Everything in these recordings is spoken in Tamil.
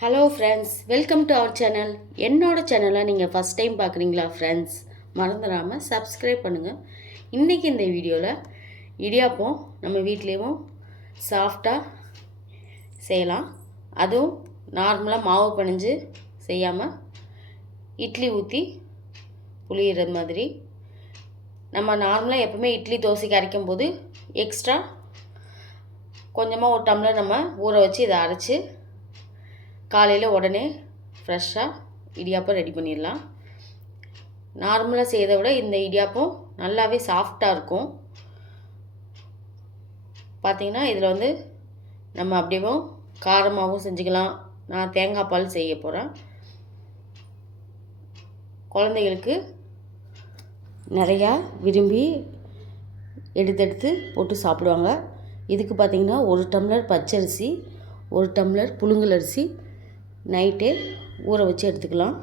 Hello friends, welcome to our channel. என்னோட சேனலை நீங்கள் ஃபஸ்ட் டைம் பார்க்குறீங்களா ஃப்ரெண்ட்ஸ்? மறந்துடாமல் சப்ஸ்கிரைப் பண்ணுங்கள். இன்றைக்கி இந்த வீடியோவில் இடியாப்பம் நம்ம வீட்லேயும் சாஃப்டாக செய்யலாம். அதுவும் நார்மலாக மாவு பிணைஞ்சு செய்யாமல் இட்லி ஊற்றி புளியிற மாதிரி. நம்ம நார்மலாக எப்போவுமே இட்லி தோசைக்கு அரைக்கும் போது எக்ஸ்ட்ரா கொஞ்சமாக ஒரு டம்ளர் நம்ம ஊற வச்சு இதை அரைச்சி காலையில் உடனே ஃப்ரெஷ்ஷாக இடியாப்பம் ரெடி பண்ணிடலாம். நார்மலாக செய்கிறத விட இந்த இடியாப்பம் நல்லாவே சாஃப்டாக இருக்கும். பார்த்திங்கன்னா இதில் வந்து நம்ம அப்படியும் காரமாகவும் செஞ்சுக்கலாம். நான் தேங்காய் பால் செய்ய போகிறேன். குழந்தைகளுக்கு நிறையா விரும்பி எடுத்து போட்டு சாப்பிடுவாங்க. இதுக்கு பார்த்திங்கன்னா 1 டம்ளர் பச்சரிசி, 1 டம்ளர் புழுங்கல் அரிசி நைட்டே ஊற வச்சு எடுத்துக்கலாம்.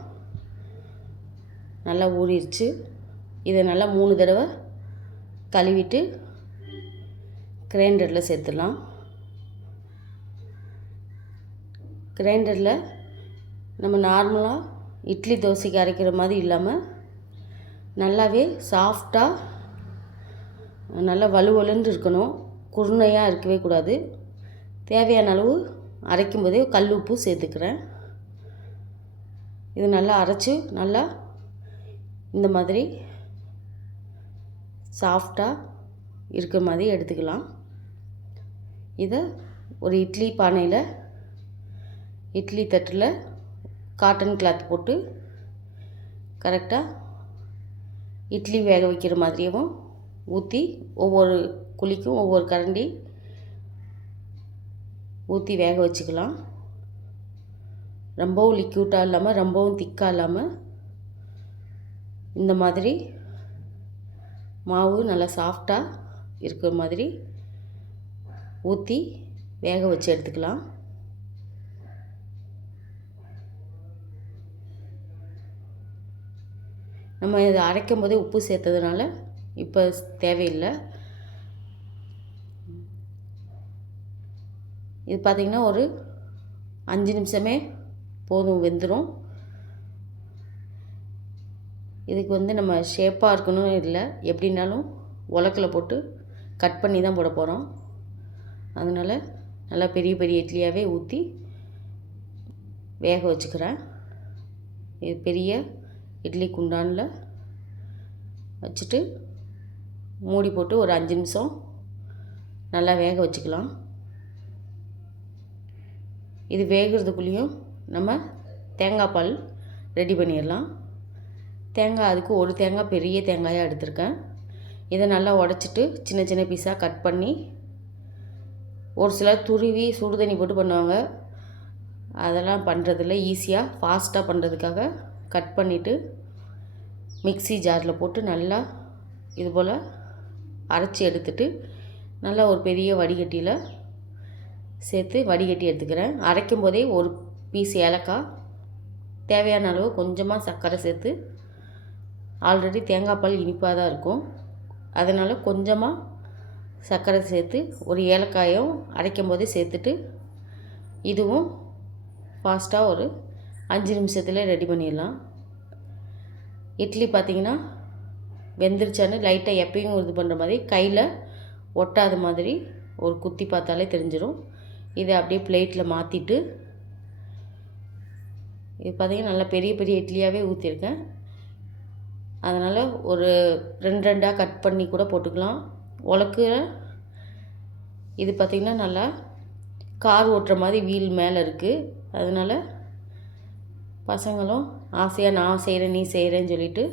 நல்லா ஊறிடுச்சு. இதை நல்லா 3 தடவை கழுவிட்டு கிரைண்டரில் சேர்த்துடலாம். கிரைண்டரில் நம்ம நார்மலாக இட்லி தோசைக்கு அரைக்கிற மாதிரி இல்லாமல் நல்லாவே சாஃப்டாக நல்லா வலுவலுன்னு இருக்கணும். குருணையாக இருக்கவே கூடாது. தேவையான அளவு அரைக்கும் போதே கல் உப்பு சேர்த்துக்கிறேன். இது நல்லா அரைச்சி நல்லா இந்த மாதிரி சாஃப்டாக இருக்கிற மாதிரி எடுத்துக்கலாம். இதை ஒரு இட்லி பானையில் இட்லி தட்டில் காட்டன் கிளாத் போட்டு கரெக்டாக இட்லி வேக வைக்கிற மாதிரியும் ஊற்றி ஒவ்வொரு குழிக்கும் ஒவ்வொரு கரண்டி ஊற்றி வேக வச்சுக்கலாம். ரொம்பவும் லிக்யூட்டாக இல்லாமல் ரொம்பவும் திக்காக இல்லாமல் இந்த மாதிரி மாவு நல்லா சாஃப்டாக இருக்கிற மாதிரி ஊற்றி வேக வச்சு எடுத்துக்கலாம். நம்ம இதை அரைக்கும் போதே உப்பு சேர்த்ததுனால இப்போ தேவையில்லை. இது பார்த்திங்கன்னா ஒரு 5 நிமிஷமே போதும், வெந்துடும். இதுக்கு வந்து நம்ம ஷேப்பாக இருக்கணும் இல்லை, எப்படின்னாலும் உலக்கில் போட்டு கட் பண்ணி தான் போட போகிறோம். அதனால் நல்லா பெரிய பெரிய இட்லியாகவே ஊற்றி வேக வச்சுக்கிறேன். இது பெரிய இட்லி குண்டானில் வச்சுட்டு மூடி போட்டு ஒரு 5 நிமிஷம் நல்லா வேக வச்சுக்கலாம். இது வேகிறதுக்குள்ளேயும் நம்ம தேங்காய் பால் ரெடி பண்ணிடலாம். தேங்காய் அதுக்கு ஒரு தேங்காய் பெரிய தேங்காயாக எடுத்திருக்கேன். இதை நல்லா உடச்சிட்டு சின்ன சின்ன பீஸாக கட் பண்ணி, ஒரு சிலர் துருவி சுடு தண்ணி போட்டு பண்ணுவாங்க. அதெல்லாம் பண்ணுறதில்ல. ஈஸியாக ஃபாஸ்ட்டாக பண்ணுறதுக்காக கட் பண்ணிவிட்டு மிக்ஸி ஜாரில் போட்டு நல்லா இது போல் அரைச்சி எடுத்துட்டு நல்லா ஒரு பெரிய வடிகட்டியில் சேர்த்து வடிகட்டி எடுத்துக்கிறேன். அரைக்கும் போதே ஒரு பீஸ் ஏலக்காய், தேவையான அளவு கொஞ்சமாக சர்க்கரை சேர்த்து, ஆல்ரெடி தேங்காய் பால் இனிப்பாக தான் இருக்கும், அதனால் கொஞ்சமாக சர்க்கரை சேர்த்து ஒரு ஏலக்காயும் அரைக்கும் போதே சேர்த்துட்டு இதுவும் ஃபாஸ்ட்டாக ஒரு 5 நிமிஷத்தில் ரெடி பண்ணிடலாம். இட்லி பார்த்திங்கன்னா வெந்துருச்சான்னு லைட்டாக எப்பயும் இது பண்ணுற மாதிரி கையில் ஒட்டாத மாதிரி ஒரு குத்தி பார்த்தாலே தெரிஞ்சிடும். இதை அப்படியே பிளேட்டில் மாற்றிட்டு, இது பார்த்திங்கன்னா நல்லா பெரிய பெரிய இட்லியாகவே ஊற்றிருக்கேன். அதனால் ஒரு 2 கட் பண்ணி கூட போட்டுக்கலாம். உலக்கு இது பார்த்திங்கன்னா நல்லா கார் ஓட்டுற மாதிரி வீல் மேலே இருக்குது. அதனால் பசங்களும் ஆசையாக நான் செய்கிறேன் நீ செய்கிறேன்னு சொல்லிவிட்டு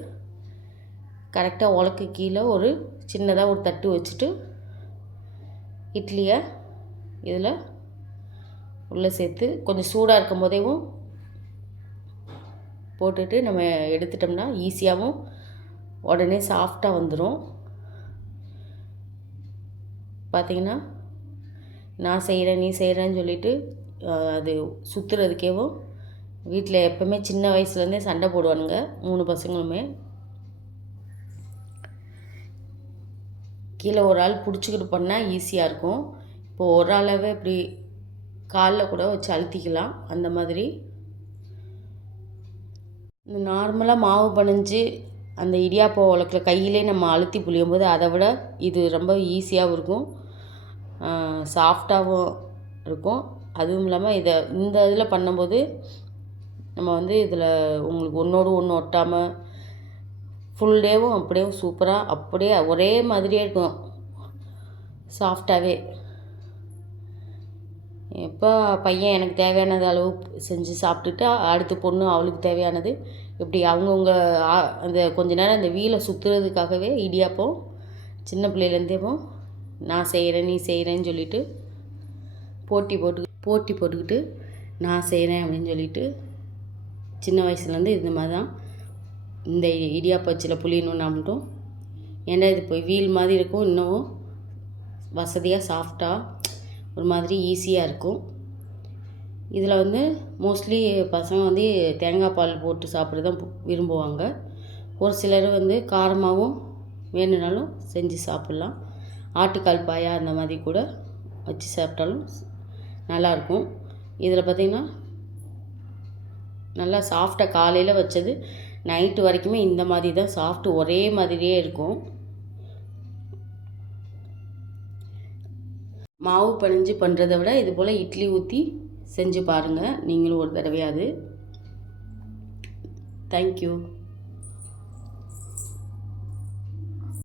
கரெக்டாக உலக்கு கீழே ஒரு சின்னதாக ஒரு தட்டு வச்சுட்டு இட்லியை இதில் உள்ளே சேர்த்து கொஞ்சம் சூடாக இருக்கும் போதேவும் போட்டுட்டு நம்ம எடுத்துட்டோம்னா ஈஸியாகவும் உடனே சாஃப்டாக வந்துடும். பார்த்திங்கன்னா நான் செய்கிறேன் நீ செய்கிறேன்னு சொல்லிவிட்டு அது சுற்றுறதுக்கேவும் வீட்டில் எப்போவுமே சின்ன வயசுலேருந்தே சண்டை போடுவானுங்க 3 பசங்களுமே. கீழே ஒரு ஆள் பிடிச்சிக்கிட்டு பண்ணால் ஈஸியாக இருக்கும். இப்போ ஒரு ஆளாகவே இப்படி காலில் கூட வச்சு அழுத்திக்கலாம். அந்த மாதிரி இந்த நார்மலாக மாவு பனைஞ்சு அந்த இடியாப்ப உலக்கில் கையிலே நம்ம அழுத்தி புளியும் போது அதை விட இது ரொம்ப ஈஸியாகவும் இருக்கும், சாஃப்டாகவும் இருக்கும். அதுவும் இல்லாமல் இந்த இதில் பண்ணும்போது நம்ம வந்து இதில் உங்களுக்கு ஒன்றோடு ஒன்று ஒட்டாமல் ஃபுல் டேவும் அப்படியே சூப்பராக அப்படியே ஒரே மாதிரியே இருக்கும், சாஃப்டாகவே. இப்போ பையன் எனக்கு தேவையானது அளவு செஞ்சு சாப்பிட்டுட்டு அடுத்த பொண்ணு அவளுக்கு தேவையானது இப்படி அவங்கவுங்க அந்த கொஞ்ச நேரம் அந்த வீலை சுற்றுறதுக்காகவே இடியாப்பம் சின்ன பிள்ளையிலேருந்தேவும் நான் செய்கிறேன் நீ செய்கிறேன்னு சொல்லிவிட்டு போட்டி போட்டுக்கிட்டு நான் செய்கிறேன் அப்படின்னு சொல்லிட்டு சின்ன வயசுலேருந்து இந்த மாதிரி தான் இந்த இடியாப்ப அச்சில் புளியணுன்னா மட்டும். ஏன்னா இது இப்போ வீல் மாதிரி இருக்கும், இன்னும் வசதியாக சாஃப்டாக ஒரு மாதிரி ஈஸியாக இருக்கும். இதில் வந்து மோஸ்ட்லி பசங்க வந்து தேங்காய் பால் போட்டு சாப்பிட தான் விரும்புவாங்க. ஒரு சிலர் வந்து காரமாகவும் வேணுனாலும் செஞ்சு சாப்பிட்லாம். ஆட்டுக்கால் பாயா அந்த மாதிரி கூட வச்சு சாப்பிட்டாலும் நல்லாயிருக்கும். இதில் பார்த்திங்கன்னா நல்லா சாஃப்டாக காலையில் வச்சது நைட்டு வரைக்குமே இந்த மாதிரி தான் சாஃப்ட்டு ஒரே மாதிரியே இருக்கும். மாவு பனைஞ்சு பண்ணுறதை விட இது போல் இட்லி ஊற்றி செஞ்சு பாருங்கள் நீங்களும் ஒரு தடவையாவது. தேங்க்யூ.